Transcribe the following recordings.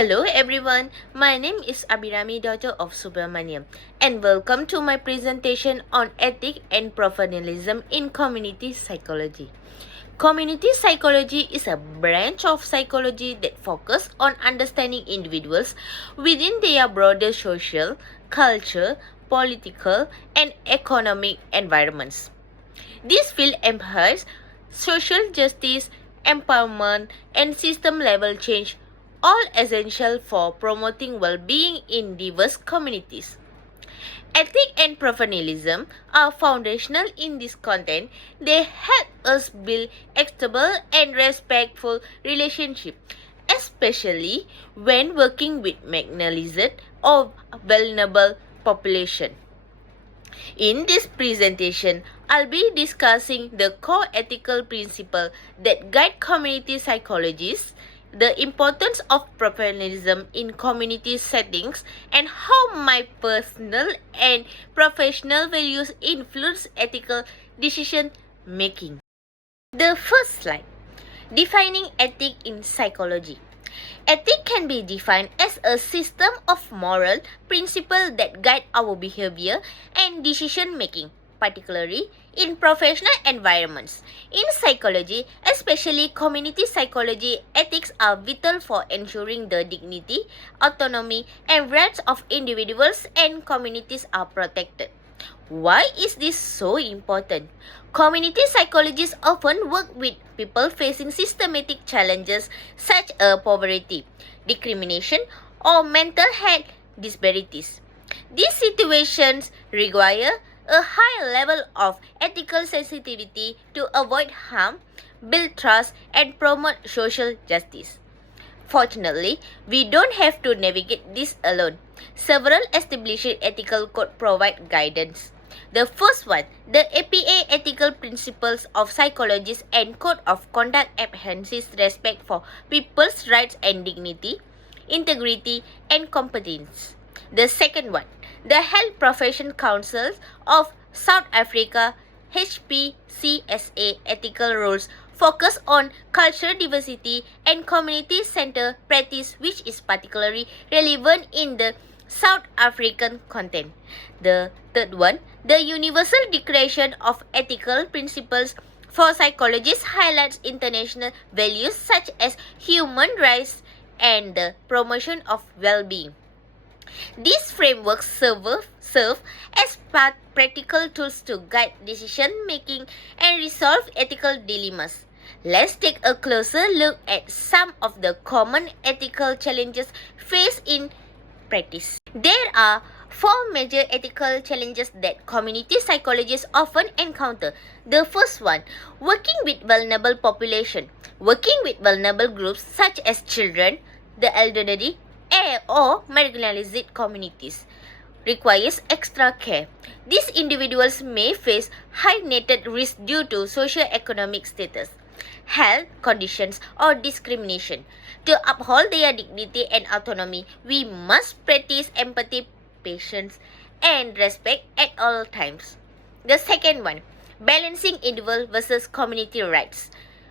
Hello everyone, my name is Abhirami, daughter of Subramaniam, and welcome to my presentation on ethics and professionalism in community psychology. Community psychology is a branch of psychology that focuses on understanding individuals within their broader social, cultural, political, and economic environments. This field emphasizes social justice, empowerment, and system-level change, all essential for promoting well-being in diverse communities. Ethics and professionalism are foundational in this content. They help us build stable and respectful relationships, especially when working with marginalized or vulnerable population. In this presentation, I'll be discussing the core ethical principles that guide community psychologists, the importance of professionalism in community settings, and how my personal and professional values influence ethical decision making. The first slide, defining ethics in psychology. Ethics can be defined as a system of moral principles that guide our behavior and decision making, particularly in professional environments. In psychology, especially community psychology, ethics are vital for ensuring the dignity, autonomy, and rights of individuals and communities are protected. Why is this so important? Community psychologists often work with people facing systematic challenges such as poverty, discrimination, or mental health disparities. These situations require a high level of ethical sensitivity to avoid harm, build trust, and promote social justice. Fortunately, we don't have to navigate this alone. Several established ethical codes provide guidance. The first one, the APA Ethical Principles of Psychologists and Code of Conduct emphasizes respect for people's rights and dignity, integrity, and competence. The second one, the Health Profession Council of South Africa HPCSA ethical rules focus on cultural diversity and community-centered practice, which is particularly relevant in the South African context. The third one, the Universal Declaration of Ethical Principles for Psychologists highlights international values such as human rights and the promotion of well-being. These frameworks serve as practical tools to guide decision-making and resolve ethical dilemmas. Let's take a closer look at some of the common ethical challenges faced in practice. There are four major ethical challenges that community psychologists often encounter. The first one, working with vulnerable population. Working with vulnerable groups such as children, the elderly, or marginalized communities requires extra care. These individuals may face heightened risk due to socio-economic status, health conditions, or discrimination. To uphold their dignity and autonomy, we must practice empathy, patience, and respect at all times. The second one, balancing individual versus community rights.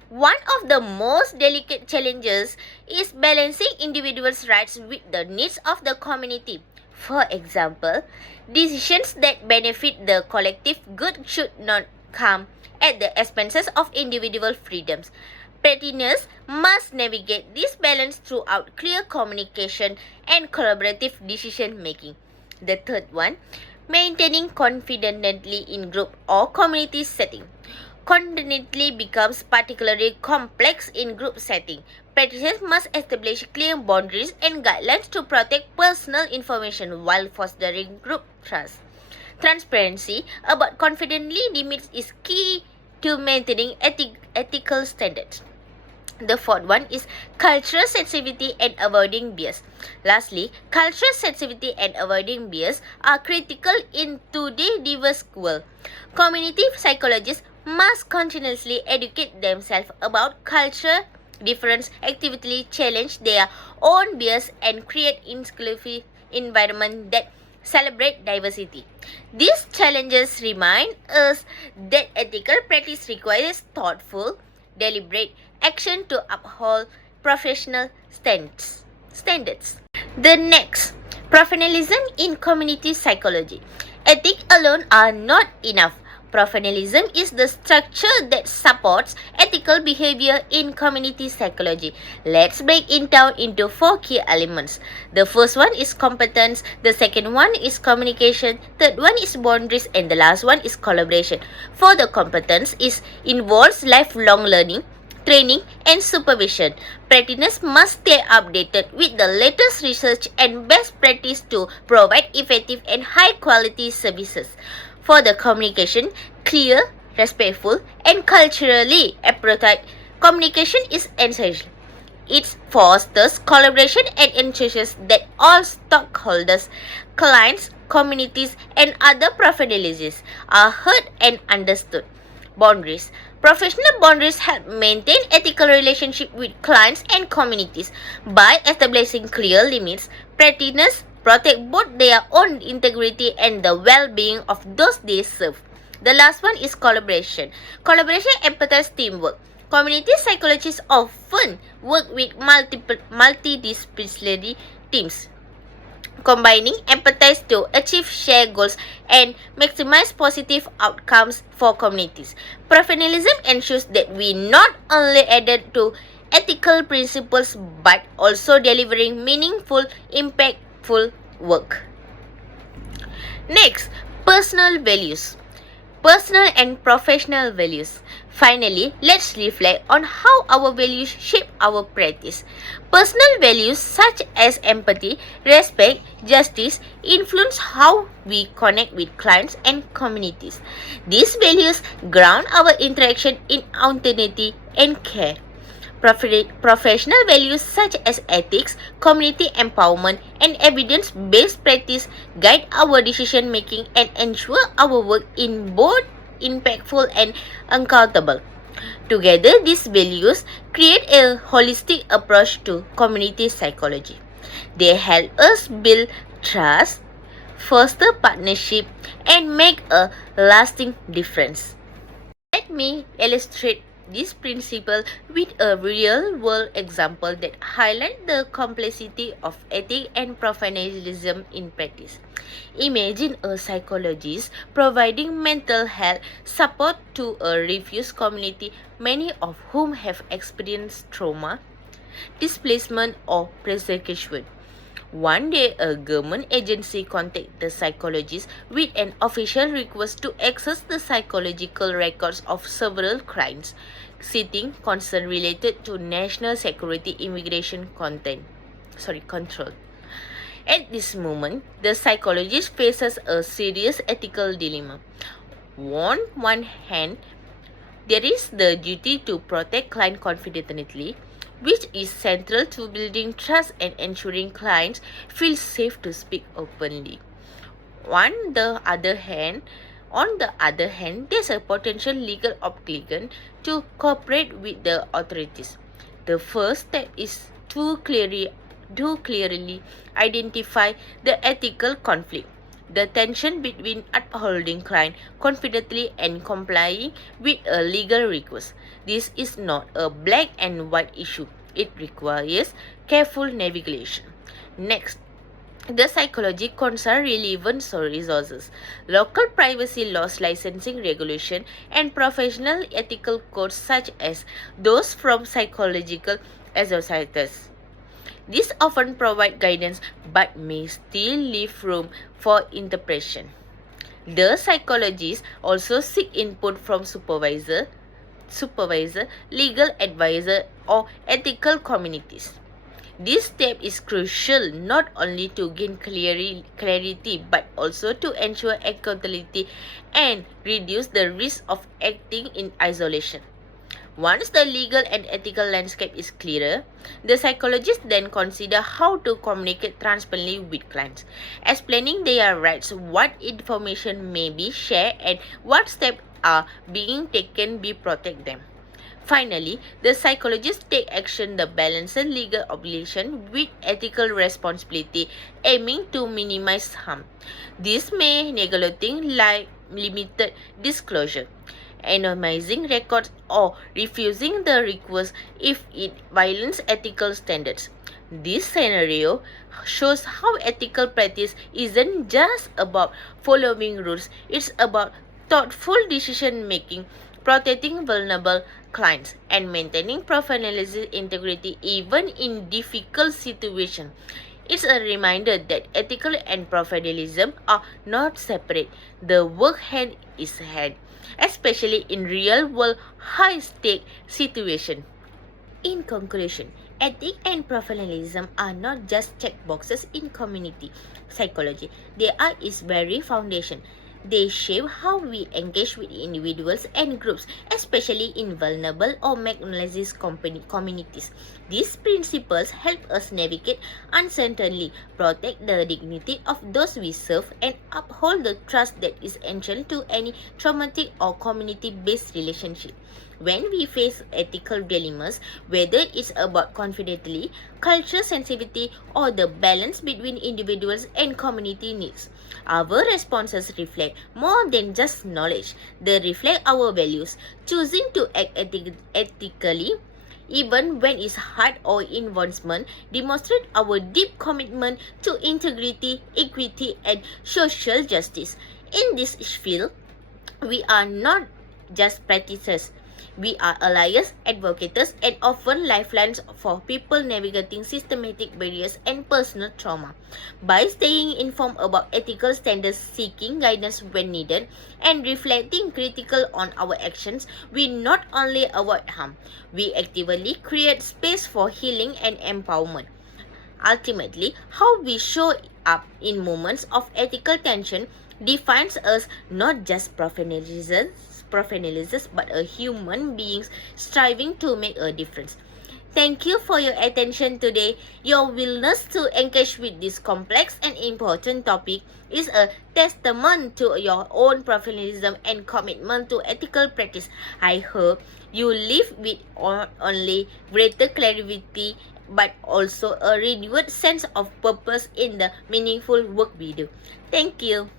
One of the most delicate challenges is balancing individuals' rights with the needs of the community. For example, decisions that benefit the collective good should not come at the expenses of individual freedoms. Practitioners must navigate this balance throughout clear communication and collaborative decision making. The third one, maintaining confidently in group or community setting. Confidently becomes particularly complex in group setting. Practitioners must establish clear boundaries and guidelines to protect personal information while fostering group trust. Transparency about confidently limits is key to maintaining ethical standards. The fourth one is cultural sensitivity and avoiding bias. Lastly, cultural sensitivity and avoiding bias are critical in today's diverse world. Community psychologists must continuously educate themselves about cultural difference, actively challenge their own bias, and create inclusive environment that celebrate diversity. These challenges remind us that ethical practice requires thoughtful, deliberate action to uphold professional standards. standards. The next, professionalism in community psychology. Ethics alone are not enough. Professionalism is the structure that supports ethical behavior in community psychology. Let's break it down into 4 key elements. The first one is competence, the second one is communication, third one is boundaries, and the last one is collaboration. For the competence involves lifelong learning, training, and supervision. Practitioners must stay updated with the latest research and best practice to provide effective and high-quality services. For the communication, clear, respectful, and culturally appropriate communication is essential. It fosters collaboration and ensures that all stakeholders, clients, communities, and other professionals are heard and understood. Boundaries. Professional boundaries help maintain ethical relationships with clients and communities. By establishing clear limits, practitioners protect both their own integrity and the well-being of those they serve. The last one is collaboration. Collaboration emphasizes teamwork. Community psychologists often work with multidisciplinary teams, combining empathies to achieve shared goals and maximize positive outcomes for communities. Professionalism ensures that we not only adhere to ethical principles but also delivering meaningful, impactful work. Next, personal values. Personal and professional values. Finally, let's reflect on how our values shape our practice. Personal values such as empathy, respect, justice influence how we connect with clients and communities. These values ground our interaction in authenticity and care. Professional values such as ethics, community empowerment, and evidence-based practice guide our decision-making and ensure our work is both impactful and accountable. Together, these values create a holistic approach to community psychology. They help us build trust, foster partnership, and make a lasting difference. Let me illustrate this principle with a real-world example that highlights the complexity of ethics and professionalism in practice. Imagine a psychologist providing mental health support to a refugee community, many of whom have experienced trauma, displacement, or persecution. One day, a government agency contacted the psychologist with an official request to access the psychological records of several clients, citing concern related to national security immigration control. At this moment, the psychologist faces a serious ethical dilemma. On one hand, there is the duty to protect client confidentiality, which is central to building trust and ensuring clients feel safe to speak openly. On the other hand, there's a potential legal obligation to cooperate with the authorities. The first step is to clearly identify the ethical conflict, the tension between upholding client confidently and complying with a legal request. This is not a black and white issue. It requires careful navigation. Next, the psychology concerns relevant resources, local privacy laws, licensing regulation, and professional ethical codes such as those from psychological associates. These often provide guidance but may still leave room for interpretation. The psychologists also seek input from supervisor, legal advisor, or ethical communities. This step is crucial not only to gain clarity but also to ensure accountability and reduce the risk of acting in isolation. Once the legal and ethical landscape is clearer, the psychologists then consider how to communicate transparently with clients, explaining their rights, what information may be shared, and what steps are being taken to protect them. Finally, the psychologists take action that balances legal obligation with ethical responsibility, aiming to minimize harm. This may neglecting limited disclosure, anonymizing records, or refusing the request if it violates ethical standards. This scenario shows how ethical practice isn't just about following rules, it's about thoughtful decision making, protecting vulnerable clients, and maintaining professionalism integrity even in difficult situations. It's a reminder that ethical and professionalism are not separate. They work hand in hand, especially in real world high stake situations. In conclusion, ethics and professionalism are not just checkboxes in community psychology. They are its very foundation. They shape how we engage with individuals and groups, especially in vulnerable or marginalized communities. These principles help us navigate uncertainty, protect the dignity of those we serve, and uphold the trust that is essential to any traumatic or community-based relationship. When we face ethical dilemmas, whether it's about confidentiality, cultural sensitivity, or the balance between individuals and community needs, our responses reflect more than just knowledge. They reflect our values. Choosing to act ethically, even when it's hard or involvement, demonstrate our deep commitment to integrity, equity, and social justice. In this field, we are not just practitioners. We are allies, advocates, and often lifelines for people navigating systematic barriers and personal trauma. By staying informed about ethical standards, seeking guidance when needed, and reflecting critical on our actions, we not only avoid harm, we actively create space for healing and empowerment. Ultimately, how we show up in moments of ethical tension defines us not just professionalisms but a human beings striving to make a difference. Thank you for your attention today. Your willingness to engage with this complex and important topic is a testament to your own professionalism and commitment to ethical practice. I hope you live with only greater clarity but also a renewed sense of purpose in the meaningful work we do. Thank you.